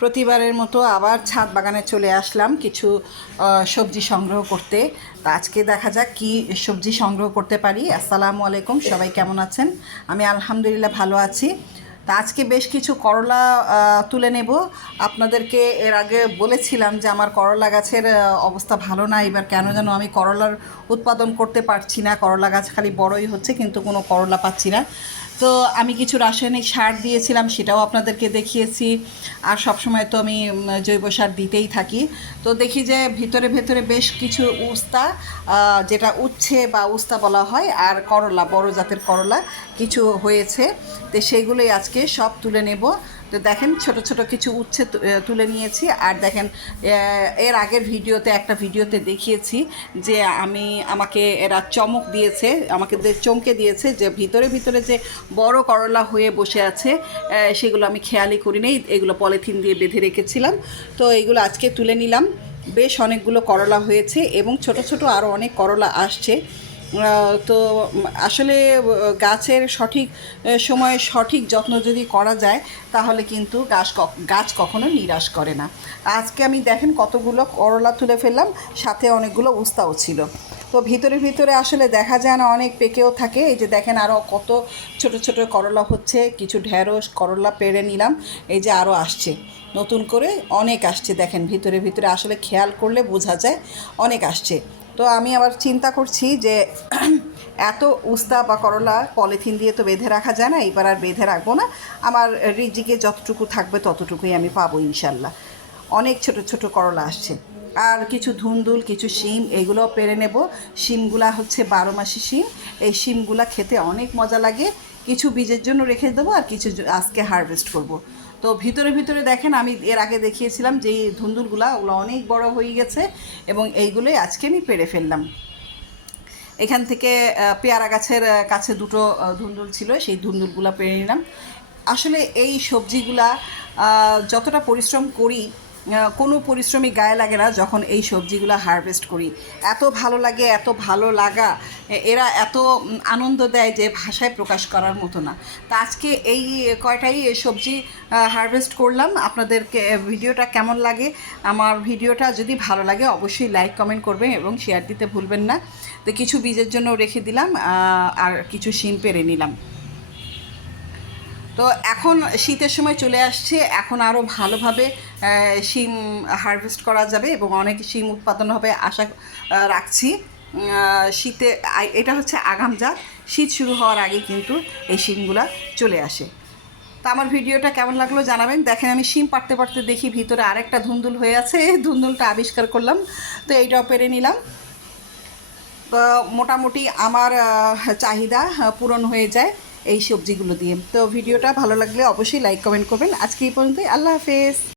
প্রতিবারের মতো আবার ছাদ বাগানে চলে আসলাম কিছু সবজি সংগ্রহ করতে। তা আজকে দেখা যাক কি সবজি সংগ্রহ করতে পারি। আসসালামু আলাইকুম, সবাই কেমন আছেন? আমি আলহামদুলিল্লাহ ভালো আছি। তা আজকে বেশ কিছু করলা তুলে নেব। আপনাদেরকে এর আগে বলেছিলাম যে আমার করলা গাছের অবস্থা ভালো না, এবার কেন যেন আমি করলার উৎপাদন করতে পারছি না। করলা গাছ খালি বড়ই হচ্ছে, কিন্তু কোনো করলা পাচ্ছি না। তো আমি কিছু রাসায়নিক সার দিয়েছিলাম, সেটাও আপনাদেরকে দেখিয়েছি। আর সবসময় তো আমি জৈব সার দিতেই থাকি। তো দেখি যে ভিতরে ভেতরে বেশ কিছু উস্তা যেটা উচ্ছে বা উস্তা বলা হয়, আর করলা, বড় জাতের করলা কিছু হয়েছে। তো সেইগুলোই আজকে সব তুলে নেব। তো দেখেন ছোট ছোট কিছু উচ্ছে তুলে নিয়েছি। আর দেখেন এর আগের ভিডিওতে একটা ভিডিওতে দেখিয়েছি যে আমি, আমাকে এরা চমক দিয়েছে, আমাকে চমকে দিয়েছে যে ভিতরে ভিতরে যে বড় করলা হয়ে বসে আছে সেগুলো আমি খেয়ালই করি নাই। এগুলো পলিথিন দিয়ে বেঁধে রেখেছিলাম। তো এগুলো আজকে তুলে নিলাম। বেশ অনেকগুলো করলা হয়েছে এবং ছোট ছোট আরও অনেক করলা আসছে। তো আসলে গাছের সঠিক সময়ে সঠিক যত্ন যদি করা যায়, তাহলে কিন্তু গাছ গাছ কখনো নিরাশ করে না। আজকে আমি দেখেন কতগুলো করলা তুলে ফেললাম, সাথে অনেকগুলো উস্তাও ছিল। তো ভিতরে ভিতরে আসলে দেখা যায় না, অনেক পেকেও থাকে। এই যে দেখেন আরও কত ছোট ছোট করলা হচ্ছে, কিছু ঢেঁড়স, করলা পেড়ে নিলাম, এই যে আরও আসছে। নতুন করে অনেক আসছে, দেখেন ভিতরে ভিতরে আসলে খেয়াল করলে বোঝা যায়, অনেক আসছে। তো আমি আবার চিন্তা করছি যে এত উস্তা বা করলা পলিথিন দিয়ে তো বেঁধে রাখা যায় না, এবার আর বেঁধে রাখব না। আমার রিজিকে যতটুকু থাকবে ততটুকুই আমি পাবো ইনশাল্লাহ। অনেক ছোট ছোট করলা আসছে। আর কিছু ধুন্দুল, কিছু শিম, এগুলোও পেরে নেব। শিমগুলা হচ্ছে বারো মাসি শিম। এই শিমগুলা খেতে অনেক মজা লাগে। কিছু বীজের জন্য রেখে দেবো আর কিছু আজকে হারভেস্ট করব। তো ভিতরে ভিতরে দেখেন, আমি এর আগে দেখিয়েছিলাম যে ধুন্দুলগুলা ওগুলো অনেক বড় হয়ে গেছে এবং এইগুলোই আজকে আমি পেরে ফেললাম। এখান থেকে পেয়ারা গাছের কাছে দুটো ধুন্দুল ছিল, সেই ধুন্দুলগুলো পেরে নিলাম। আসলে এই সবজিগুলা যতটা পরিশ্রম করি কোনো পরিশ্রমই গায়ে লাগে না যখন এই সবজিগুলো হারভেস্ট করি। এত ভালো লাগে, এত ভালো লাগা এরা এত আনন্দ দেয় যে ভাষায় প্রকাশ করার মতো না। তা আজকে এই কয়টাই সবজি হারভেস্ট করলাম। আপনাদেরকে ভিডিওটা কেমন লাগে, আমার ভিডিওটা যদি ভালো লাগে অবশ্যই লাইক কমেন্ট করবেন এবং শেয়ার দিতে ভুলবেন না। তো কিছু বীজের জন্য রেখে দিলাম আর কিছু শিম পেরে নিলাম। তো এখন শীতের সময় চলে আসছে, এখন আরও ভালোভাবে শিম হারভেস্ট করা যাবে এবং অনেক শিম উৎপাদন হবে আশা রাখছি। শীতে এটা হচ্ছে আগাম জাত। শীত শুরু হওয়ার আগে কিন্তু এই শিমগুলা চলে আসে। তো আমার ভিডিওটা কেমন লাগল জানাবেন। দেখেন আমি শিম পাড়তে পারতে দেখি ভিতরে আরেকটা ধুন্দুল হয়ে আছে, ধুন্দুলটা আবিষ্কার করলাম। তো এইটাও পেরে নিলাম। তো মোটামুটি আমার চাহিদা পূরণ হয়ে যায়। এই সবজিগুলো দিয়ে। তো ভিডিওটা ভালো লাগলে অবশ্যই লাইক কমেন্ট করবেন। আজকে এই পর্যন্তই। আল্লাহ হাফেজ।